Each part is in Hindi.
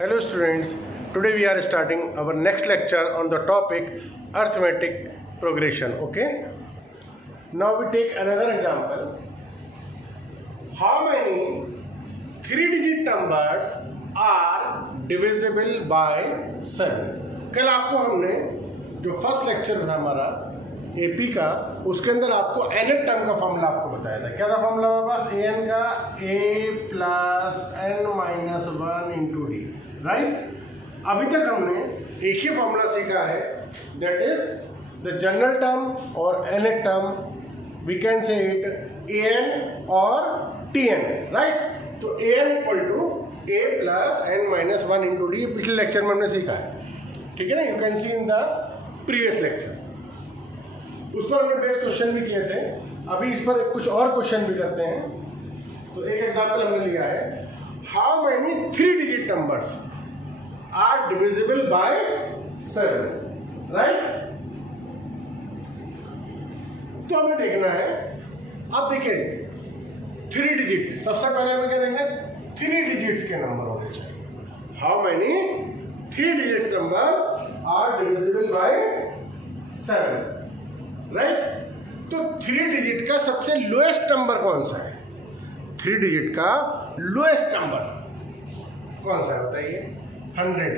Hello students, today we are starting our next lecture on the topic arithmetic progression. Okay, now we take another example. How many 3-digit numbers are divisible by 7? कल आपको हमने जो फर्स्ट लेक्चर था हमारा एपी का, उसके अंदर आपको nth टर्म का फॉर्मूला आपको बताया था. क्या था फॉर्मूला हमारे पास? an का a plus n minus 1 into d. Right. अभी तक हमने एक ही फॉर्मूला सीखा है, that is the general term और nth term. We can say it an और tn. राइट. तो an equal to a plus n minus 1 into d पिछले लेक्चर में हमने सीखा है. ठीक है ना. You can see in the previous lecture. उस पर हमने बेस्ट क्वेश्चन भी किए थे. अभी इस पर कुछ और क्वेश्चन भी करते हैं. तो एक एग्जांपल हमने लिया है, how many 3-digit numbers are divisible by 7. Right. तो हमें देखना है. अब देखिए 3 डिजिट, सबसे पहले हमें क्या देंगे? 3 डिजिट्स के नंबर होने चाहिए. How many 3 digits number are divisible by 7. Right. तो 3 डिजिट का सबसे लोएस्ट नंबर कौन सा है? 3 डिजिट का लोएस्ट नंबर कौन सा है बताइए? 100.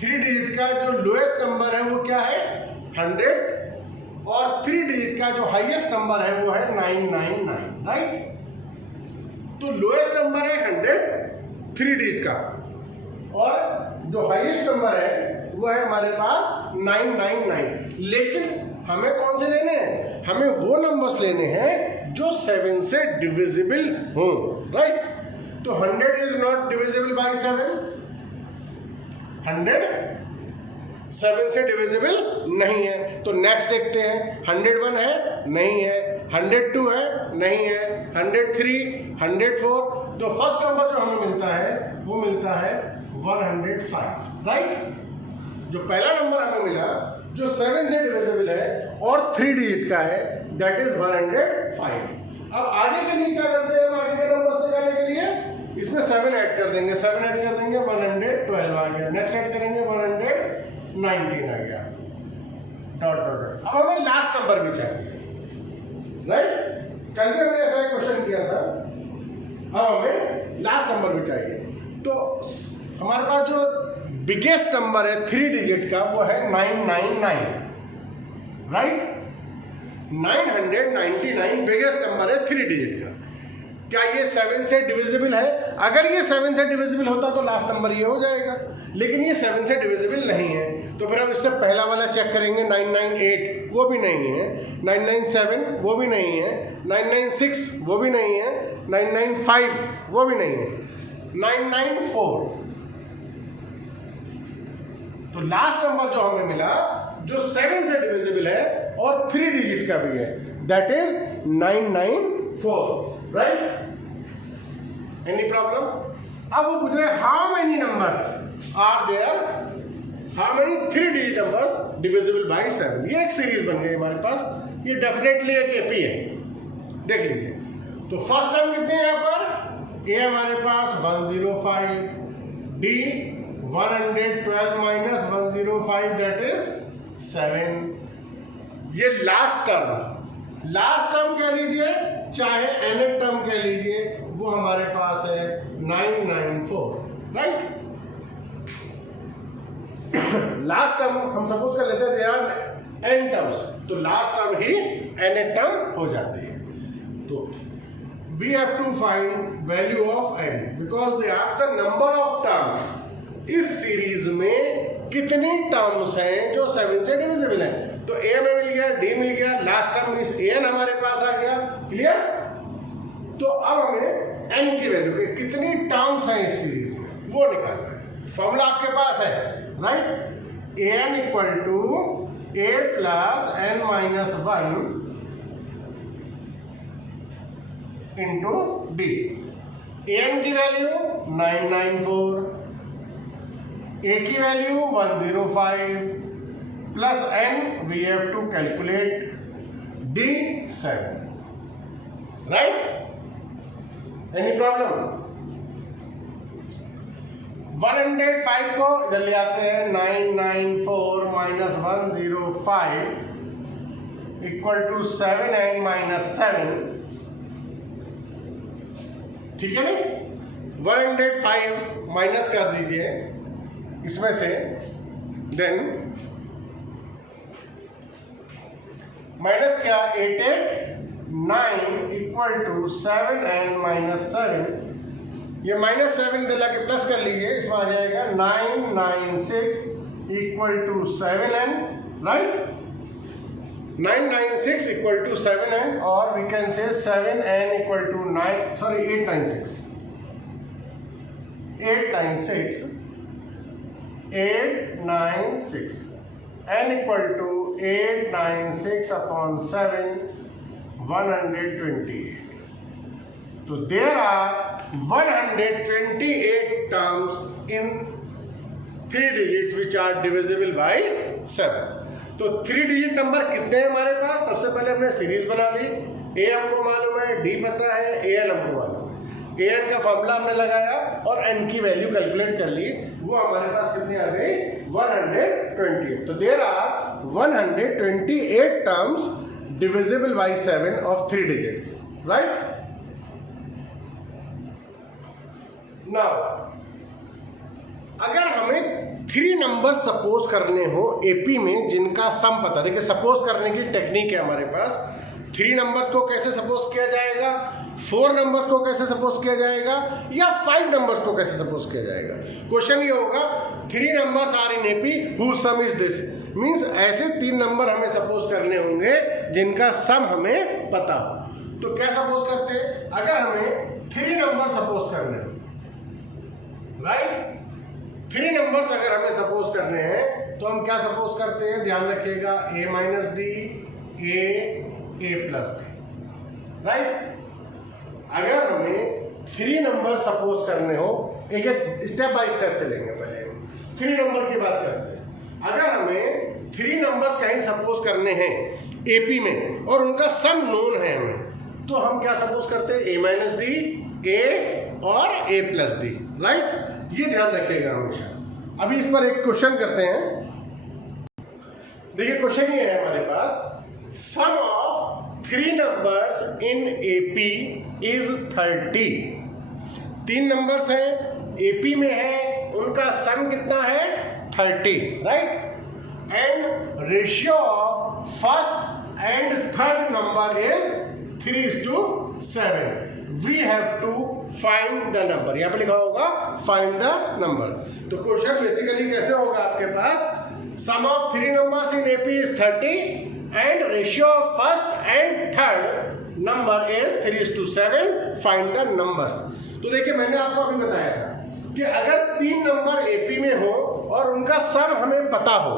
3 डिजिट का जो लोएस्ट नंबर है वो क्या है? 100. और 3 डिजिट का जो हाईएस्ट नंबर है वो है 999. राइट. तो लोएस्ट नंबर है 100 3 डिजिट का, और जो हाईएस्ट नंबर है वो है हमारे पास 999. लेकिन हमें कौन से लेने हैं? हमें वो नंबर्स लेने हैं जो 7 से डिविजिबल हो. राइट. तो 100 इज नॉट डिविजिबल बाय 7. 100 7 से डिविजिबल नहीं है. तो नेक्स्ट देखते हैं. 101 है? नहीं है. 102 है? नहीं है. 103, 104. तो फर्स्ट नंबर जो हमें मिलता है वो मिलता है 105. राइट. जो पहला नंबर हमें मिला जो 7 से डिविजिबल है और 3 डिजिट का है, दैट इज 105. अब आगे के लिए क्या करते हैं? हम आगे के नंबर्स निकालने के लिए इसमें 7 ऐड कर देंगे. 7 ऐड कर देंगे 112 आ गया. नेक्स्ट ऐड करेंगे 119 आ गया. Dot dot dot. अब हमें लास्ट नंबर भी चाहिए. राइट. कल भी हमने ऐसा क्वेश्चन किया था. अब हमें लास्ट नंबर भी चाहिए. तो हमारे पास जो बिगेस्ट नंबर है 3 डिजिट का वो है 999. राइट. 999 बिगेस्ट नंबर है 3 डिजिट का. क्या ये 7 से डिविजिबल है? अगर ये 7 से डिविजिबल होता तो लास्ट नंबर ये हो जाएगा, लेकिन ये 7 से डिविजिबल नहीं है. तो फिर हम इससे पहला वाला चेक करेंगे. 998 वो भी नहीं है. 997 वो भी नहीं है. 996 वो भी नहीं है. 995 वो भी नहीं है. 994. तो लास्ट नंबर जो हमें मिला जो 7 से डिविजिबल है और 3 डिजिट का भी है, that is 994. Right. Any problem? अब वो पूछ रहे हैं how many numbers are there, how many 3 digit numbers divisible by 7. ये एक सीरीज बन गई हमारे पास. ये डेफिनेटली एक एपी है. देख लीजिए. तो फर्स्ट टर्म कितने हैं यहाँ पर? ए हमारे पास 105, डी 112 माइनस 105 दैट इज 7. ये लास्ट टर्म कह लीजिए, चाहे nth टर्म कह लीजिए, वो हमारे पास है 994. राइट. लास्ट टर्म हम सपोज कर लेते हैं दे आर n टर्म्स, तो लास्ट टर्म ही nth टर्म हो जाती है. तो we have to find value of n because they ask the number of terms. इस सीरीज में कितनी टर्म्स हैं जो 7 से डिविजिबल है? तो a में मिल गया, d मिल गया, लास्ट टर्म इस an हमारे पास आ गया. क्लियर. तो अब हमें n की वैल्यू के कितनी टर्म्स हैं इस सीरीज में वो निकालना है. फॉर्मूला आपके पास है. Right. an equal to a plus n minus 1 into d. an की वैल्यू 994, a की value 105 plus n we have to calculate d 7. Right. Any problem? 105 को इधर ले आते हैं, 994 minus 105 equal to 7n minus 7, ठीक है नहीं। 105 माइनस कर दीजिए इसमें से, देन माइनस क्या, 889 इक्वल टू 7n माइनस 7, ये माइनस 7 इधर लाके प्लस कर लीजिए, इसमें आ जाएगा 996 equal to 7n, right. 996 equal to 7n, और we can say 7n equal to 896 n equal to 896 upon 7, 128। तो there are 128 terms in 3 digits which are divisible by 7। तो 3 डिजिट नंबर कितने हैं हमारे पास? सबसे पहले हमने सीरीज बना ली, ए हमको मालूम है, डी पता है, एल हमको मालूम है, an का फॉर्मूला हमने लगाया और n की वैल्यू कैलकुलेट कर ली, वो हमारे पास कितनी आ गई, 128। तो there are 128 terms divisible by 7 of 3 digits, right. Now अगर हमें 3 नंबर सपोज करने हो एपी में जिनका सम पता, देखिए सपोज करने की टेक्निक है हमारे पास। 3 नंबर्स को कैसे सपोज किया जाएगा, 4 नंबर्स को कैसे सपोज किया जाएगा, या 5 नंबर्स को कैसे सपोज किया जाएगा। क्वेश्चन ये होगा 3 numbers are in AP who sum is this, means ऐसे 3 नंबर हमें सपोज करने होंगे जिनका सम हमें पता हो। तो क्या सपोज करते हैं, अगर हमें 3 नंबर सपोज करने हो, राइट, 3 नंबर्स अगर हमें सपोज करने हैं तो हम क्या सपोज करते हैं, ध्यान रखिएगा, a minus d, a plus d, right. अगर हमें 3 नंबर सपोज करने हो, एक एक स्टेप बाय स्टेप चलेंगे। पहले 3 नंबर की बात करते हैं। अगर हमें 3 नंबर्स कहीं सपोज करने हैं एपी में और उनका सम नोन है हमें, तो हम क्या सपोज करते हैं, a माइनस डी, a और a प्लस डी, राइट। ये ध्यान रखिएगा हमेशा। अभी इस पर एक क्वेश्चन करते हैं। देखिए क्वेश्चन ये है हमारे पास, sum of 3 numbers in AP is 30। 3 numbers हैं एपी में है, उनका सम कितना है, 30, right. And ratio of first and third number is 3:7। We have to find the number, यहां पे लिखा होगा फाइंड द नंबर। तो क्वेश्चन बेसिकली कैसे होगा आपके पास, sum of 3 numbers in AP is 30 and ratio of first and third number is 3:7, find the numbers. तो देखिए मैंने आपको अभी बताया था कि अगर 3 नंबर एपी में हो और उनका सम हमें पता हो,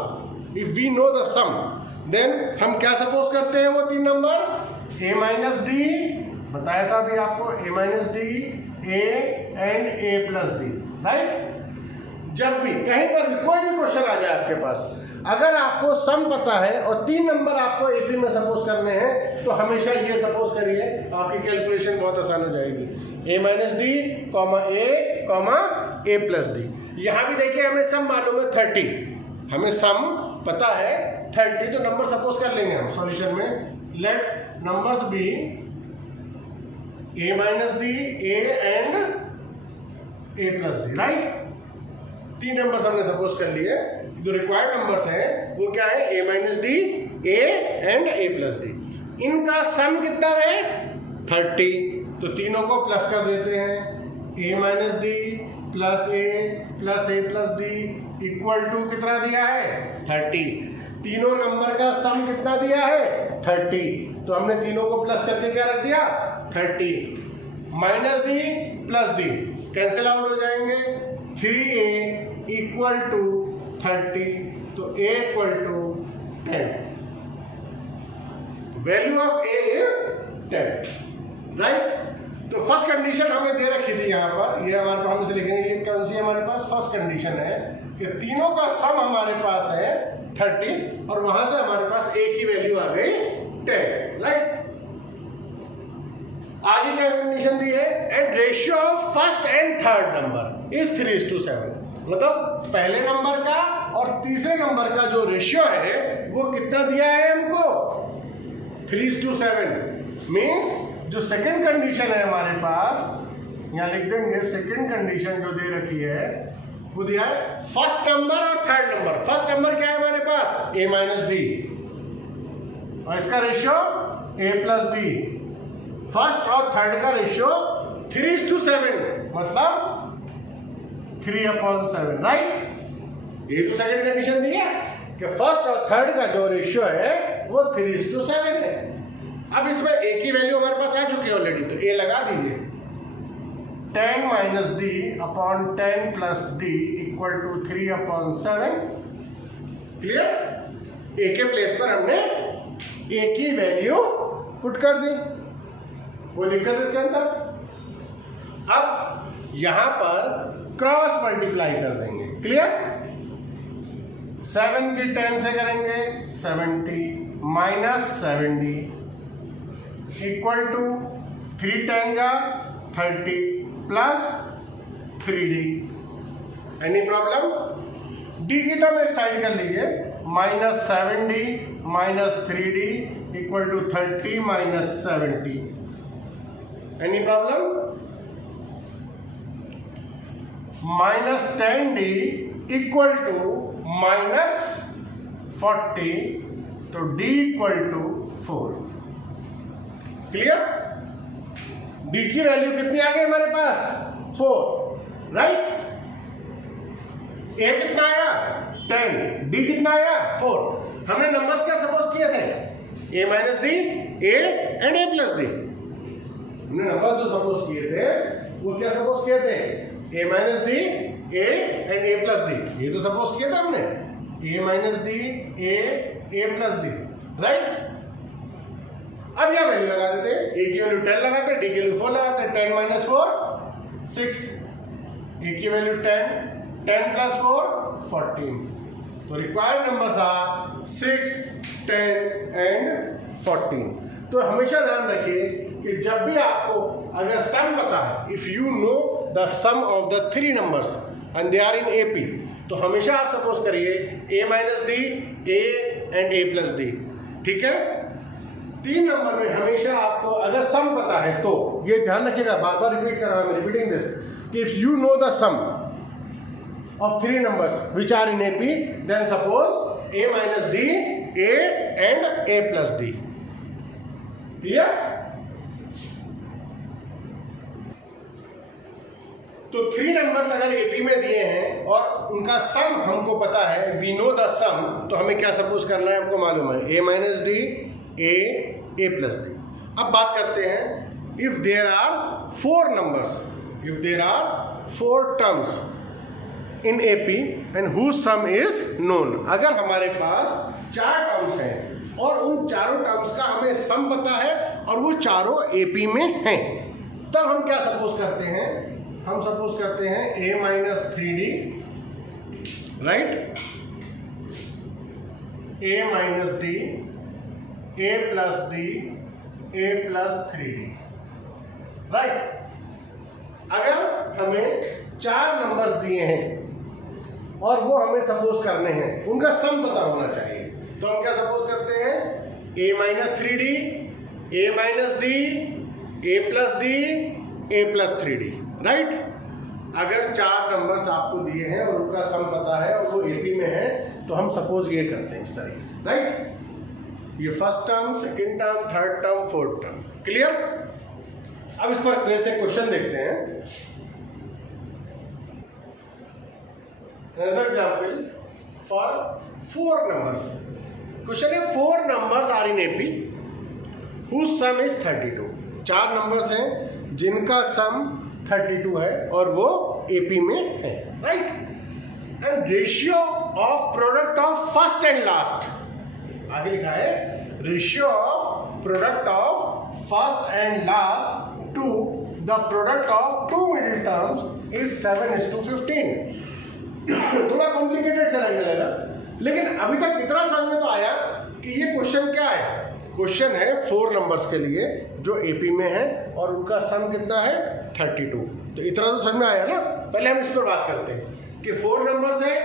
if we know the sum, then हम क्या सपोज करते हैं, वो 3 नंबर a माइनस डी, बताया था अभी आपको, a minus d, a and a plus d, right. जब भी कहीं पर भी कोई भी क्वेश्चन आ जाए आपके पास, अगर आपको सम पता है और 3 नंबर आपको एपी में सपोज करने हैं, तो हमेशा ये सपोज करिए, आपकी कैलकुलेशन बहुत आसान हो जाएगी। a minus d, a plus D. यहाँ भी देखिए हमें सम मालूम है 30, हमें सम पता है 30, तो नंबर सपोज कर लेंगे हम सॉल्यूशन में। Let numbers be a minus d, a and a plus d, right. 3 numbers हमने सपोज कर लिए। जो रिक्वायर्ड नंबर्स हैं वो क्या है, a minus d, a and a plus D. इनका सम कितना है, 30, तो तीनों को प्लस कर देते हैं। a minus D plus a plus D equal to कितना दिया है, 30। तीनों नंबर का सम कितना दिया है, 30, तो हमने तीनों को प्लस करके क्या रख दिया, 30। Minus D plus D cancel out हो जाएंगे, 3a इक्वल टू 30, तो a equal to 10। Value of a is 10, right. तो फर्स्ट कंडीशन हमें दे रखी थी यहाँ पर, ये हमारे पास हम इसे लिखेंगे, ये कौन सी हमारे पास फर्स्ट कंडीशन है कि तीनों का सम हमारे पास है 30 और वहां से हमारे पास a की वैल्यू आ गई 10, राइट। आगे क्या कंडीशन दी है, and ratio of first and third number is 3:7। मतलब पहले नंबर का और तीसरे नंबर का जो रेशियो है वो कितना दिया है हमको, 3:7। मीन्स जो सेकंड कंडीशन है हमारे पास, यहाँ लिख देंगे सेकंड कंडीशन जो दे रखी है वो दिया है फर्स्ट नंबर और थर्ड नंबर। फर्स्ट नंबर क्या है हमारे पास, a माइनस डी, और इसका ratio a plus D. First और थर्ड का रेशियो 3:7, मतलब 3/7, राइट। ये तो सेकंड कंडीशन दी है कि फर्स्ट और थर्ड का जो रेशियो है वो 3:7 है। अब इसमें a की वैल्यू हमारे पास आ चुकी है ऑलरेडी, तो a लगा दीजिए। 10 minus D upon 10 plus D equal to 3/7। Clear. A के प्लेस पर हमने ए की वैल्यू पुट कर दी, कोई दिक्कत इसके अंदर। अब यहां पर क्रॉस मल्टीप्लाई कर देंगे। क्लियर। 7 की 10 से करेंगे 70 माइनस 7d इक्वल टू 3 10 का 30 plus 3d। Any problem. d की टर्म एक साइड कर लीजिए, minus 7d minus 3d equal to 30 minus 70। Any problem. Minus 10d equal to minus 40, तो d equal to 4। Clear. d की वैल्यू कितनी आ गई हमारे पास, 4, राइट। a कितना आया 10, d कितना आया 4। हमने नंबर्स क्या सपोज किए थे, a minus d, a and a plus D. हमने नंबर्स जो सपोज किए थे वो क्या सपोज किए थे, a minus d, a and a plus D. ये तो सपोज किया था हमने, a minus d, a plus d, right. अब यह वैल्यू लगा देते, a की वैल्यू 10 लगाते, d की वैल्यू 4 लगाते। 10 माइनस 4 6, a की वैल्यू 10, 10 प्लस 4 14। तो रिक्वायर्ड नंबर्स आर 6, 10 एंड 14। तो हमेशा ध्यान रखिए कि जब भी आपको अगर सम पता है, if you know the sum of the 3 numbers and they are in AP, तो हमेशा आप सपोज करिए a minus d, a and a plus d. ठीक है। 3 नंबर में हमेशा आपको अगर सम पता है तो ये ध्यान रखिएगा, बार बार रिपीट कर रहा हूं, रिपीटिंग दिस, कि if you know the sum of 3 numbers which are in AP, then suppose a minus d, a and a plus d. Clear? तो 3 numbers अगर AP में दिए हैं और उनका सम हमको पता है, we know the sum, तो हमें क्या सपोज करना है, हमको मालूम है a minus d, a plus d। अब बात करते हैं, if there are 4 numbers, if there are 4 terms in AP and whose sum is known, अगर हमारे पास 4 टर्म्स हैं और उन चारों टर्म्स का हमें सम पता है और वो चारों AP में हैं, तब हम क्या सपोज करते हैं, हम सपोज करते हैं a minus 3d, right, a minus d, a plus d, a plus 3d, right. अगर हमें 4 नंबर्स दिए हैं और वो हमें सपोज करने हैं, उनका सम पता होना चाहिए, तो हम क्या सपोज करते हैं, a minus 3d, a minus d, a plus d, a plus 3d, right. अगर 4 नंबर्स आपको दिए हैं और उनका सम पता है और वो AP में है, तो हम सपोज ये करते हैं इस तरीके से, राइट। ये first term, second term, third term, fourth term. Clear. अब इस पर बेसिक क्वेश्चन देखते हैं। Another example for 4 numbers. Question है 4 numbers are in AP whose sum is 32. 4 numbers हैं जिनका सम 32 है और वो AP में है, right? And ratio of product of first and last. आगे लिखा है ratio of product of first and last to the product of 2 middle terms is 7:15. थोड़ा कॉम्प्लिकेटेड सा लगने लगा, लेकिन अभी तक इतना समझ में तो आया कि ये क्वेश्चन क्या है। क्वेश्चन है 4 नंबर्स के लिए जो AP में है और उनका सम कितना है 32। तो इतना तो समझ में आया ना। पहले हम इस पर बात करते हैं। कि 4 नंबर्स है,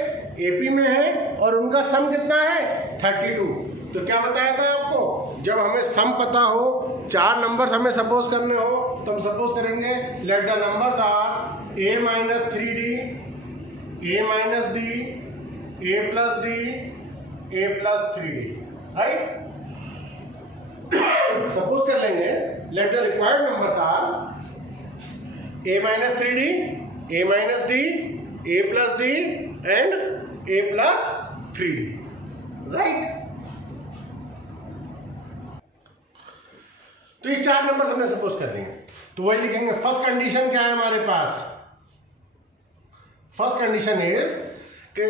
एपी में है और उनका सम कितना है 32। तो क्या बताया था आपको, जब हमें सम पता हो, 4 नंबर्स हमें सपोज करने हो, तो हम सपोज करेंगे let the numbers are a minus 3d, a minus d, a plus d, a plus 3d, right. Suppose कर लेंगे let the required numbers are a minus 3d, a minus d, a plus d and a plus 3d, right. तो ये 4 नंबर हमने सपोज कर लिए, तो वही लिखेंगे। फर्स्ट कंडीशन क्या है हमारे पास, फर्स्ट कंडीशन इज कि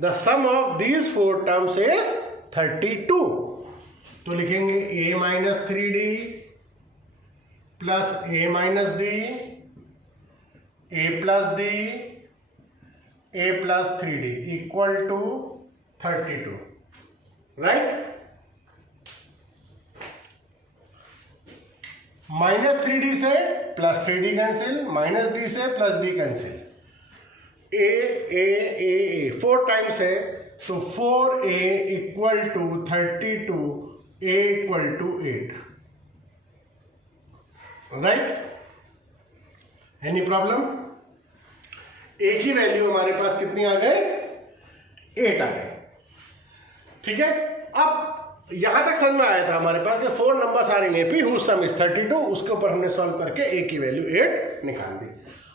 the sum of these 4 terms is 32। तो लिखेंगे a minus 3d plus a minus d, a plus d, a plus 3d equal to 32, right. Minus 3d से plus 3d cancel, minus d से plus d cancel, a 4 times है, तो 4a equal to 32, a equal to 8, right. Any problem? a की वैल्यू हमारे पास कितनी आ गए, 8 आ गए, ठीक है। अब यहां तक समझ में आया था हमारे पास कि 4 numbers are in AP whose sum is 32, उसके ऊपर हमने सॉल्व करके a की वैल्यू 8 निकाल दी।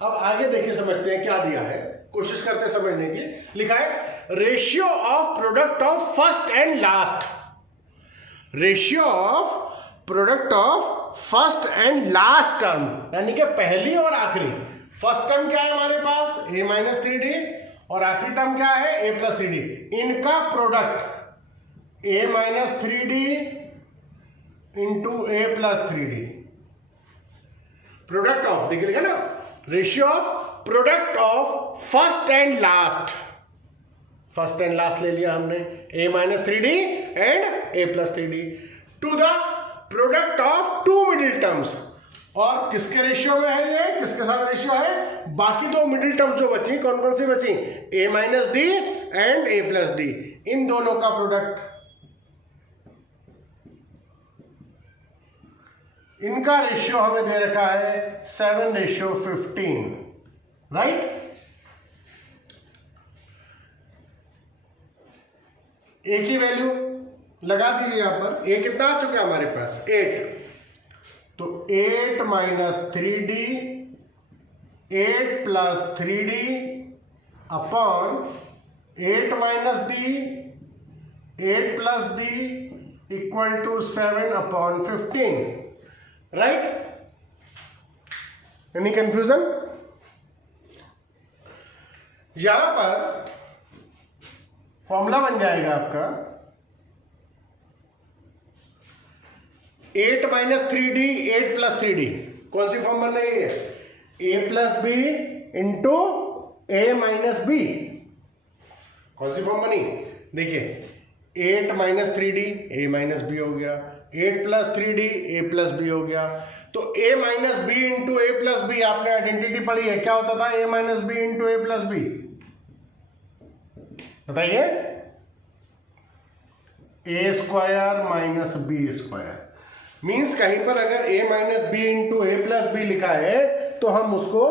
अब आगे देखिए, समझते हैं क्या दिया है, कोशिश करते समझने की। लिखा है ratio of product of first and last, ratio of product of first and last term, यानी कि पहली और आखिरी। फर्स्ट टर्म क्या है हमारे पास, a माइनस 3d, और आखिरी टर्म क्या है, a प्लस 3d, इनका product a minus 3d into a plus 3d, product of, देखिएगा ना, ratio of product of first and last, first and last ले लिया हमने, a minus 3d and a plus 3d, to the product of 2 middle terms. और किसके रेशियो में है ये, किसके साथ रेशियो है, बाकी 2 मिडिल टर्म्स जो बची, कौन कौन सी बची, a minus d and a plus d, इन दोनों का प्रोडक्ट, इनका रेशियो हमें दे रखा है 7:15, राइट। a की वैल्यू लगा दीजिए यहां पर, a कितना आ चुका है हमारे पास, 8, तो 8 minus 3d, 8 plus 3d upon 8 minus d, 8 plus d equal to 7/15, right. Any confusion? यहां पर फॉर्मूला बन जाएगा आपका 8 माइनस 3d, 8 प्लस 3d, कौन सी फॉर्म बन रही है, a plus b into a minus b, कौन सी फॉर्म बनी, देखिए 8 minus 3d, a minus B हो गया, 8 plus 3d, a plus B हो गया। तो a minus b into a plus b, आपने आइडेंटिटी पढ़ी है, क्या होता था, a minus b into a plus b, बताइए, a square minus b square, means कहीं पर अगर a minus b into a plus b लिखा है तो हम उसको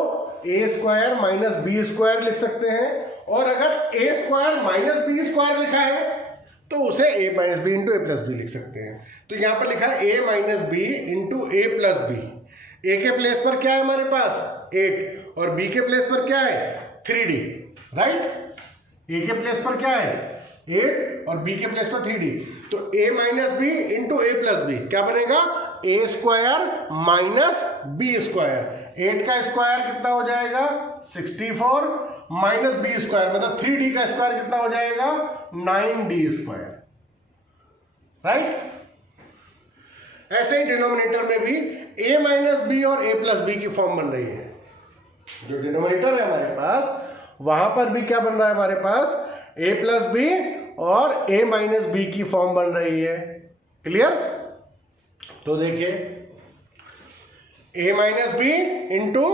a square minus b square लिख सकते हैं, और अगर a square minus b square लिखा है तो उसे a minus b into a plus b लिख सकते हैं। तो यहां पर लिखा है a minus b into a plus b, a के प्लेस पर क्या है हमारे पास 8, और b के प्लेस पर क्या है 3d, राइट। a के प्लेस पर क्या है 8 और b के प्लेस पर 3d, तो a minus b into a plus b क्या बनेगा, a square minus b square, 8 का स्क्वायर कितना हो जाएगा 64, माइनस बी स्क्वायर मतलब 3d का स्क्वायर कितना हो जाएगा 9d स्क्वायर, राइट। ऐसे ही डिनोमिनेटर में भी a माइनस बी और a प्लस बी की फॉर्म बन रही है, जो डिनोमिनेटर है हमारे पास वहां पर भी क्या बन रहा है हमारे पास a प्लस बी और a माइनस बी की फॉर्म बन रही है, क्लियर। तो देखिए a minus b into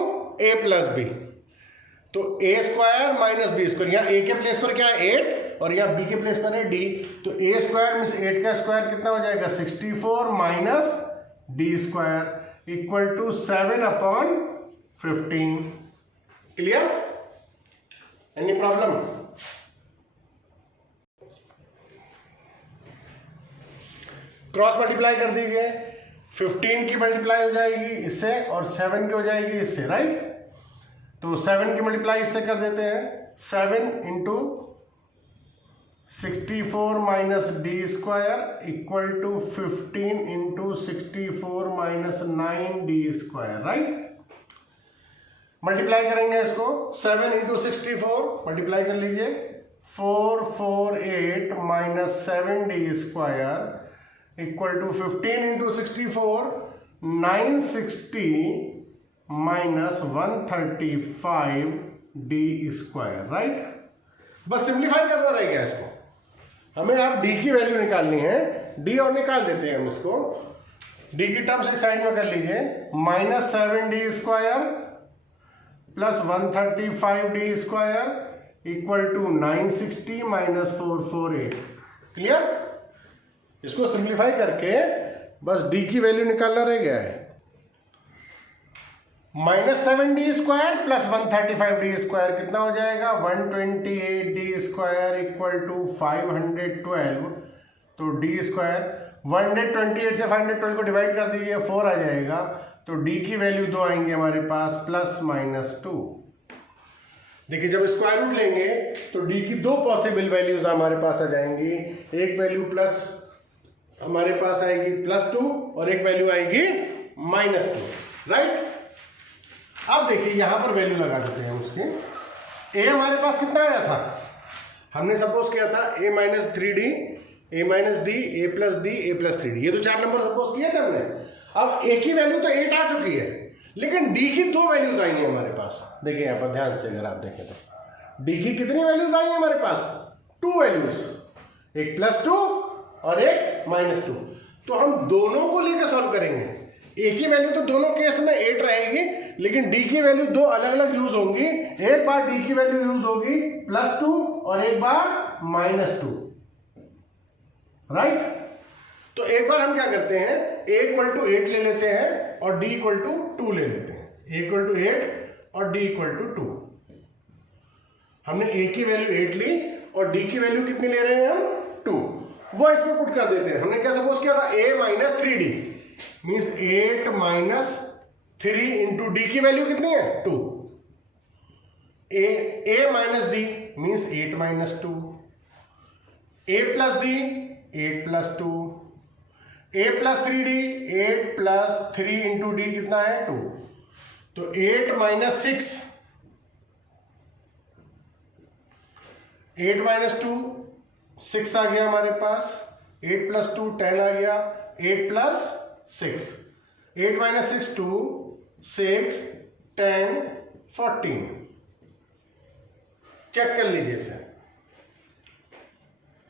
a plus b, तो a square minus b square, यहाँ ए के प्लेस पर क्या है 8 और यहाँ बी के प्लेस पर है डी, तो ए स्क्वायर मीन्स 8 का स्क्वायर कितना हो जाएगा 64 minus d square equal to 7/15। Clear? Any problem? Cross multiply कर दीजिए, 15 की मल्टीप्लाई हो जाएगी इससे और 7 की हो जाएगी इससे, राइट? तो 7 की मल्टीप्लाई इससे कर देते हैं, 7 into 64 minus d square equal to 15 into 64 minus 9 d square, right? Multiply करेंगे इसको, 7 इंटू 64 मल्टीप्लाई कर लीजिए, 448 minus 7 d square equal to 15 into 64 960 minus 135 d square, right? बस सिंप्लीफाई करना रहेगा इसको, हमें आप डी की वैल्यू निकालनी है, डी और निकाल देते हैं हम इसको, डी की टर्म्स एक साइड में कर लीजिए, minus 7 d square plus 135 d square equal to 960 minus 448। Clear? इसको सिंप्लीफाई करके बस डी की वैल्यू निकालना रह गया है, minus 7 d square plus 135 d square कितना हो जाएगा 128 डी स्क्वायर इक्वल टू 512, तो डी स्क्वायर 128 से 512 को डिवाइड कर दीजिए 4 आ जाएगा, तो डी की वैल्यू 2 आएंगे हमारे पास प्लस माइनस 2। देखिए जब स्क्वायर रूट लेंगे तो डी की 2 पॉसिबल वैल्यूज हमारे पास आ जाएंगी, एक वैल्यू प्लस हमारे पास आएगी +2 और एक वैल्यू आएगी -2, राइट? अब देखिए यहां पर वैल्यू लगा देते हैं उसके, ए हमारे पास कितना आया था, हमने सपोज किया था a minus 3d, a minus d, a plus D, a plus 3d, ये तो 4 नंबर सपोज किए थे हमने। अब a की वैल्यू तो 8 आ चुकी है, लेकिन d की 2 वैल्यूज आई हैं हमारे पास। देखिए यहाँ पर ध्यान से अगर आप देखें तो d की कितनी वैल्यूज आई हैं हमारे पास, 2 वैल्यूज, एक +2 और एक -2। तो हम दोनों को लेकर सॉल्व करेंगे, a की वैल्यू तो दोनों केस में 8 रहेगी, लेकिन d की वैल्यू 2 अलग अलग यूज होंगी, एक बार d की वैल्यू यूज होगी +2 और एक बार -2, राइट? तो एक बार हम क्या करते हैं, a इक्वल टू 8 ले लेते हैं और d इक्वल टू 2 ले लेते हैं, a इक्वल टू 8 और d इक्वल टू 2। हमने a की वैल्यू 8 ली और d की वैल्यू कितनी ले रहे हैं हम 2, वो इसमें पुट कर देते हैं। हमने क्या सपोज किया था, a minus 3d means 8 minus 3 into D की वैल्यू कितनी है 2, a minus D means 8 minus 2, a plus D 8 plus 2, a plus 3d 8 plus 3 into D कितना है 2, तो 8 माइनस 6, 8 माइनस 2 6 आ गया हमारे पास, 8 प्लस 2 10 आ गया, 8 प्लस 6, 8 माइनस 6 2, 6 10 14। चेक कर लीजिए इसे,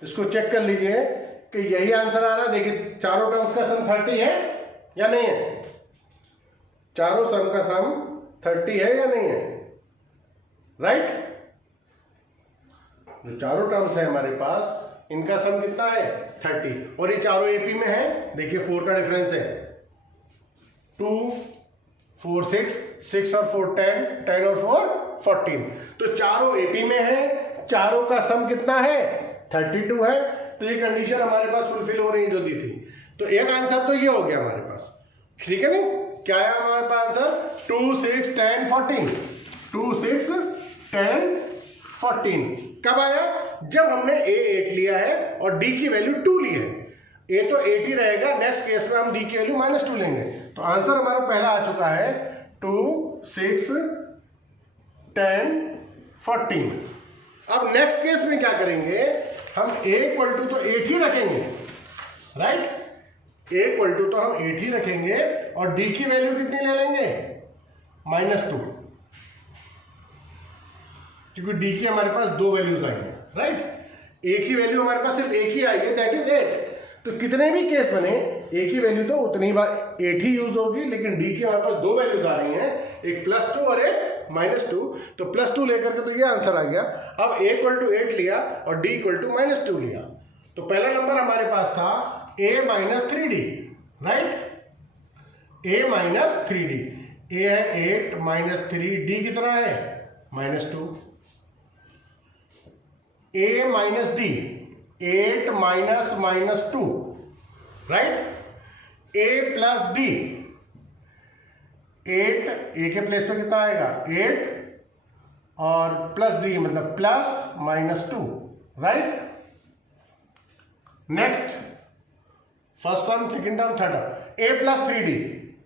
इसको चेक कर लीजिए कि यही आंसर आ रहा है। देखिए चारों टर्म्स का सम 30 है या नहीं है, चारों सम का सम 30 है या नहीं है, राइट? जो चारों टर्म्स है हमारे पास इनका सम कितना है 30, और ये चारों एपी में है। देखिए 4 का डिफरेंस है, 2 4 6, 6 और 4 10, 10 और 4 14, तो चारों एपी में है, चारों का सम कितना है 32 है। तो ये कंडीशन हमारे पास फुलफिल हो रही है जो दी थी, तो एक आंसर तो ये हो गया हमारे पास, ठीक है नहीं? क्या है हमारे पास आंसर 2 6 10 14, 2 6 10 14। कब आया, जब हमने a 8 लिया है और d की वैल्यू 2 ली है। a तो 8 ही रहेगा, नेक्स्ट केस में हम d की वैल्यू -2 लेंगे, तो आंसर हमारा पहला आ चुका है 2 6 10 14। अब नेक्स्ट केस में क्या करेंगे, हम a इक्वल टू तो 8 ही रखेंगे, राइट? a इक्वल टू तो हम 8 ही रखेंगे और d की वैल्यू कितनी ले लेंगे -2, क्योंकि d की हमारे पास 2 वैल्यूज आई हैं, राइट? a की वैल्यू हमारे पास सिर्फ एक ही आई है, दैट इज 8। तो कितने भी केस बने a की वैल्यू तो उतनी बार 8 ही यूज होगी, लेकिन d की हमारे पास 2 वैल्यूज आ रही हैं, एक +2 और एक -2, तो +2 लेकर के तो ये आंसर आ गया। अब a इक्वल टू 8 लिया और d इक्वल टू -2 लिया, तो पहला नंबर हमारे पास था a minus 3d, right, a minus 3d, a है 8 माइनस 3, d कितना है -2, a minus d 8 minus -2, right, a plus d 8, a के प्लेस पे कितना आएगा 8 और प्लस d मतलब +-2, right. Next first term, second term, third term, a plus 3d,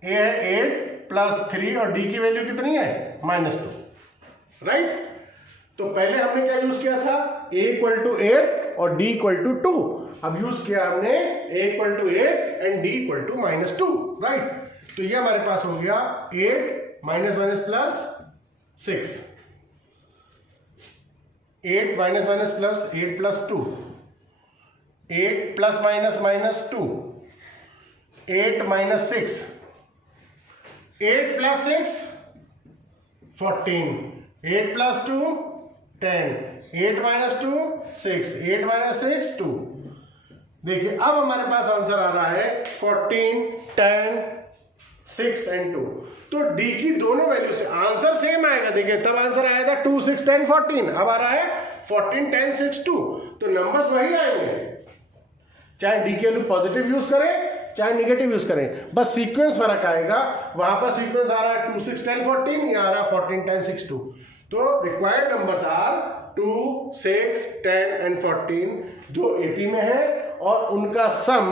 a है 8 प्लस 3 और d की वैल्यू कितनी है -2, राइट। तो पहले हमने क्या यूज किया था, a इक्वल टू 8 और d इक्वल टू 2, अब यूज किया हमने a equal to 8 and d equal to -2, right. तो ये हमारे पास हो गया 8 minus plus 6, 8 minus plus 8 plus 2, 8 plus -2, 8 minus 6, 8 plus 6 14, 8 plus 2 10, 8 minus 2 6, 8 minus 6 2। देखिए अब हमारे पास आंसर आ रहा है 14 10 6 एंड 2। तो d की दोनों वैल्यू से आंसर सेम आएगा। देखिए तब आंसर आया था 2 6 10 14, अब आ रहा है 14 10 6 2, तो नंबर्स वही आएंगे, चाहे d की वैल्यू पॉजिटिव यूज करें चाहे निगेटिव यूज करें, बस सीक्वेंस फर्क आएगा। वहां पर सीक्वेंस आ रहा है 2 6 10 14, यहाँ आ रहा है 14 10 6 2। तो रिक्वायर्ड नंबर्स आर 2 6 10 एंड 14 जो एपी में है, और उनका सम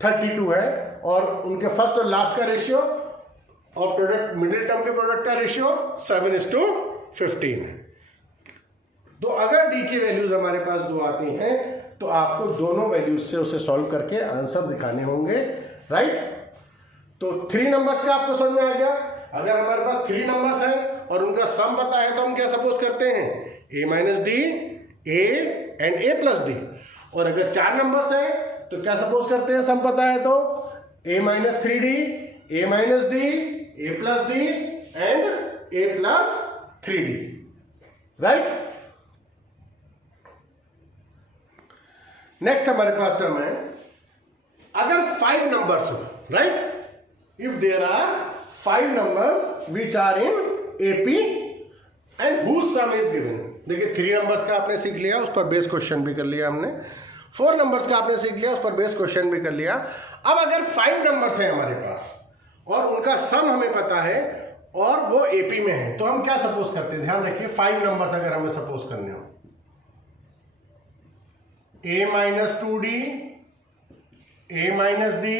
32 है, और उनके फर्स्ट और लास्ट का रेशियो और प्रोडक्ट मिडिल टर्म के प्रोडक्ट का रेशियो 7:15 है। तो अगर डी की वैल्यूज हमारे पास दो आती हैं तो आपको दोनों वैल्यूज से उसे सॉल्व करके आंसर दिखाने होंगे, राइट। तो 3 नंबर्स का आपको समझ में आ गया। अगर हमारे पास 3 नंबर्स हैं और उनका सम पता है तो हम क्या सपोज करते हैं, a minus d, a and a plus D. और अगर 4 नंबर्स हैं तो क्या सपोज करते हैं, सम पता है तो a minus 3d, a minus d, a plus d and a plus 3d, right. Next हमारे पास टर्म है, अगर 5 नंबर्स हो, right, if there are 5 numbers which are in AP and whose sum is given. देखिए 3 नंबर्स का आपने सीख लिया, उस पर बेस क्वेश्चन भी कर लिया हमने। 4 नंबर्स का आपने सीख लिया, उस पर बेस क्वेश्चन भी कर लिया। अब अगर 5 नंबर्स हैं हमारे पास और उनका सम हमें पता है और वो एपी में है, तो हम क्या सपोज करते हैं, ध्यान रखिए 5 नंबर्स अगर हमें सपोज करने हो, a minus 2d, a minus d,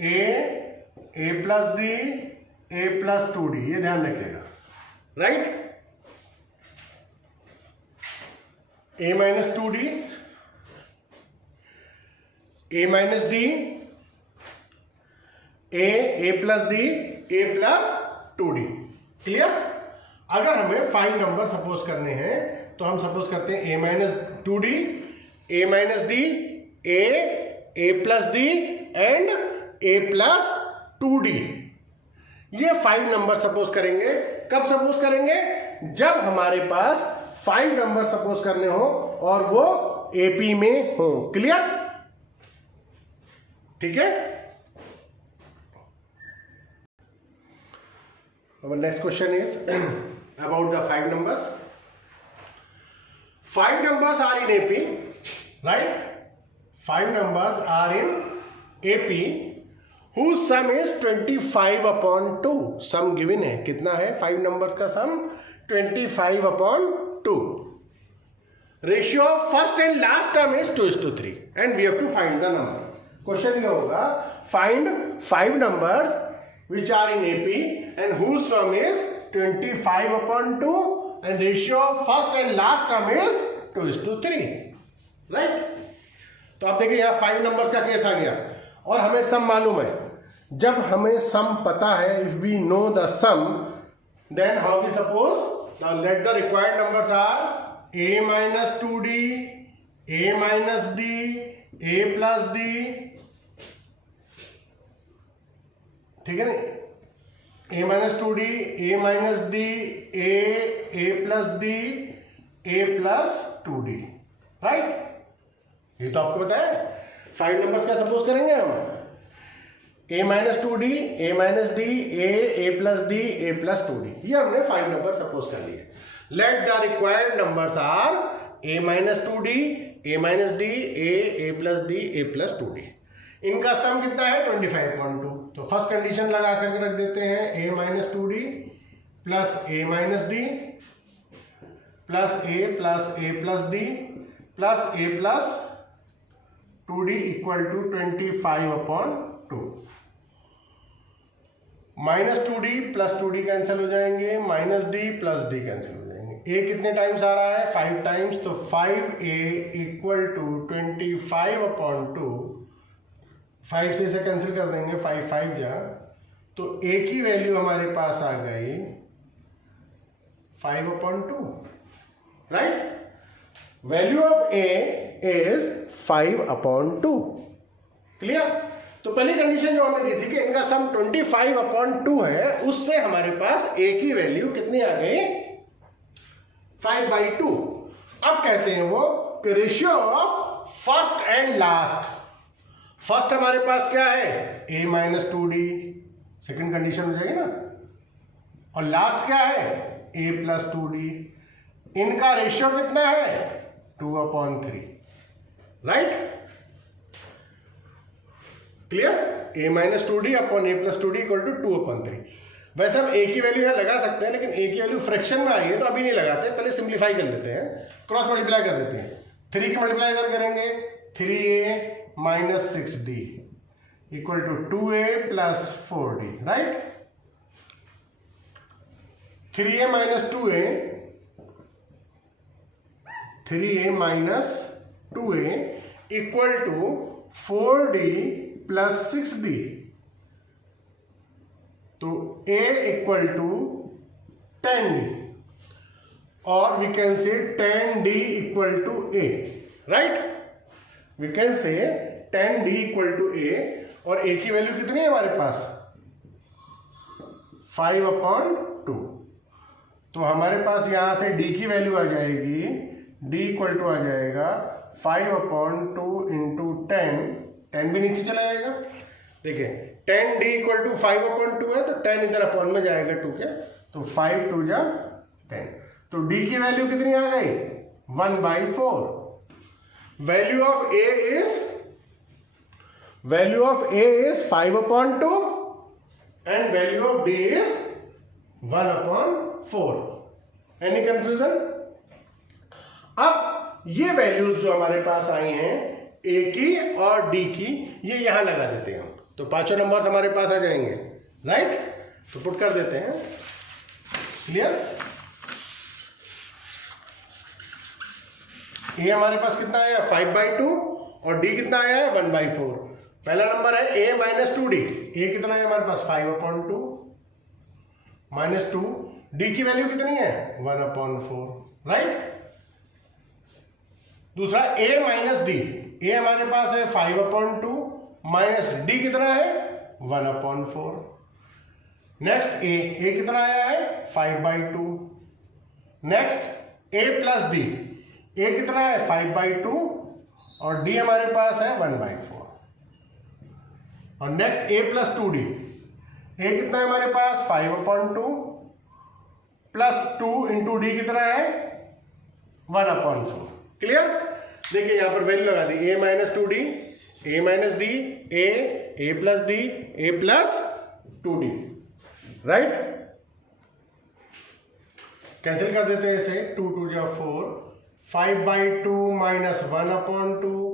a plus D, a plus 2d, ये ध्यान रखिएगा, right. a minus 2d, a minus d, a plus D, a plus 2d, clear. अगर हमें 5 नंबर सपोज करने हैं तो हम सपोज करते हैं a minus 2d, a minus d, a plus d and a plus 2d। ये 5 नंबर सपोज करेंगे। कब सपोज करेंगे, जब हमारे पास 5 नंबर सपोज करने हो और वो एपी में हो, क्लियर, ठीक है। Our next question is about the 5 numbers. 5 numbers are in AP, right? 5 numbers are in AP whose sum is 25/2. Sum given है, कितना है 5 नंबर्स का sum 25/2. Ratio of first and last term is 2:3 and we have to find the number. Question क्या होगा, find 5 numbers which are in AP and whose sum is 25/2 and ratio of first and last term is 2:3, right? तो आप देखिए यहाँ 5 नंबर्स का केस आ गया और हमें सम मालूम है। जब हमें सम पता है, if we know the sum, then how we suppose, now let the required numbers are a minus 2d, a minus d, a plus d, ठीक है ना, ए minus two d, a minus d, a plus d, a plus two D, right. ये तो आपको पता है। 5 नंबर्स का सपोज करेंगे हम, a minus two d, a minus d, a plus d, a plus two d, ये हमने 5 नंबर सपोज कर लिए। Let the required numbers are a minus two d, a minus d, a plus d, a plus two d. इनका सम कितना है 25.2। तो फर्स्ट कंडीशन लगा करके रख देते हैं, A minus two D plus A minus D plus A plus D plus A plus two D equal to 25/2। Minus two D plus two D cancel हो जाएंगे, minus D plus D cancel हो जाएंगे। ए कितने टाइम्स आ रहा है 5 टाइम्स, तो 5a इक्वल टू 25/2। 5 से इसे कैंसिल कर देंगे, 5 जा, तो a की वैल्यू हमारे पास आ गई 5/2, right. Value of a is 5/2, clear. तो पहली कंडीशन जो हमें दी थी कि इनका सम 25/2 है, उससे हमारे पास a की वैल्यू कितनी आ गई 5/2। अब कहते हैं वो कि ratio of first and last. First हमारे पास क्या है a minus two d, second condition हो जाएगी ना, और लास्ट क्या है a प्लस टू डी। इनका रेशियो कितना है 2/3, right, clear. a minus two d upon a plus two D equal to 2/3। वैसे हम a की वैल्यू यहां लगा सकते हैं, लेकिन a की वैल्यू फ्रैक्शन में आई है तो अभी नहीं लगाते, पहले सिंप्लीफाई कर लेते हैं, क्रॉस मल्टीप्लाई कर देते हैं। 3 की मल्टीप्लाई इधर करेंगे, 3a minus 6d equal to 2a plus 4d, right. 3a minus 2a, 3a minus 2a equal to 4d plus 6d। तो a इक्वल टू 10d, और we can say 10d equal to a, right. We can say 10d equal to a, और a की वैल्यू कितनी है हमारे पास 5/2। तो हमारे पास यहां से d की वैल्यू आ जाएगी, d इक्वल टू आ जाएगा 5/2 इंटू 10 भी नीचे चला जाएगा। देखिए 10d इक्वल टू 5/2 है, तो 10 इधर अपॉन में जाएगा 2 के, तो 5 2 जा 10। तो d की वैल्यू कितनी आ गई 1/4। Value of a is 5/2 and value of d is 1/4। Any confusion. अब ये वैल्यूज जो हमारे पास आई हैं a की और d की, ये यहां लगा देते हैं हम, तो पांचों नंबर्स हमारे पास आ जाएंगे, राइट। तो पुट कर देते हैं, क्लियर। a हमारे पास कितना आया 5/2 और d कितना आया है 1/4। पहला नंबर है a माइनस 2d, a कितना है हमारे पास 5/2 माइनस 2, d की वैल्यू कितनी है 1/4, राइट। दूसरा a माइनस d, a हमारे पास है 5/2 माइनस d कितना है 1/4। नेक्स्ट a कितना आया है 5/2। Next a plus d, a कितना है 5/2 और d हमारे पास है 1/4। और next a plus 2d, a कितना है हमारे पास 5/2 प्लस 2 इंटू डी कितना है 1/4। क्लियर। देखिए यहां पर वैल्यू लगा दी, a minus 2d, a minus d, a plus d, a plus 2d, right. Cancel कर देते हैं इसे, 2 2 जा 4, 5/2 माइनस 1/2,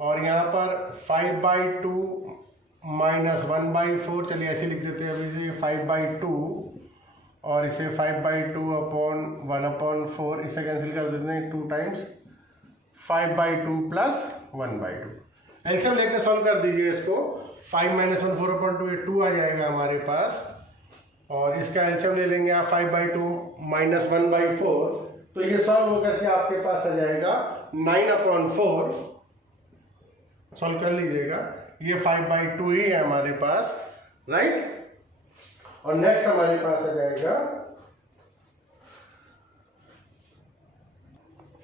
और यहां पर 5/2 माइनस 1/4, चलिए ऐसे लिख देते हैं अभी से 5/2 और इसे 5/2 अपॉन 1/4, इसे कैंसिल कर देते हैं 2 टाइम्स 5/2 प्लस 1/2। एलसीएम लेकर सॉल्व कर दीजिए इसको, 5 माइनस 1 4/2, ये 2 आ जाएगा हमारे पास, और इसका एलसीएम ले लेंगे आप 5/2 माइनस 1/4, तो ये सॉल्व होकर के आपके पास आ जाएगा 9/4। सॉल्व कर लीजिएगा, ये 5/2 ही है हमारे पास, राइट। और नेक्स्ट हमारे पास आ जाएगा,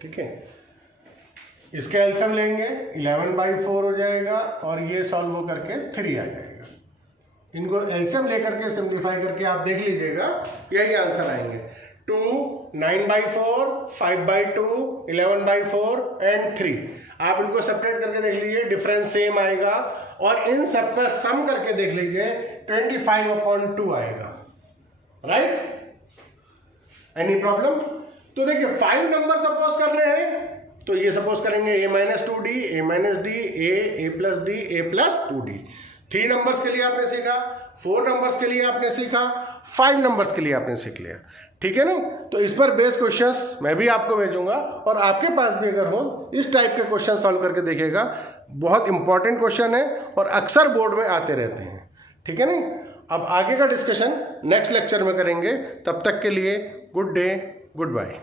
ठीक है, इसके एलसीएम लेंगे 11/4 हो जाएगा और ये सॉल्व हो करके 3 आ जाएगा। इनको एलसीएम लेकर के सिंप्लीफाई करके आप देख लीजिएगा, यही आंसर आएंगे। 2, 9/4, 5/2, 11/4 एंड 3। आप इनको सेपरेट करके देख लीजिए, डिफरेंस सेम आएगा और इन सबका सम करके देख लीजिए 25/2 आएगा। राइट? Any problem? तो देखिए 5 नंबर सपोज कर रहे हैं तो ये सपोज करेंगे a-2d, a-d, a+d, a+2d। 3 numbers के लिए आपने सीखा, 4 नंबर्स के लिए आपने सीखा, 5 नंबर्स के लिए आपने सीख लिया। ठीक है ना? तो इस पर बेस्ड क्वेश्चंस मैं भी आपको भेजूंगा और आपके पास भी अगर हो इस टाइप के क्वेश्चन सॉल्व करके देखिएगा। बहुत इंपॉर्टेंट क्वेश्चन है और अक्सर बोर्ड में आते रहते हैं। ठीक है नहीं? अब आगे का डिस्कशन नेक्स्ट लेक्चर में करेंगे। तब तक के लिए गुड डे, गुड बाय।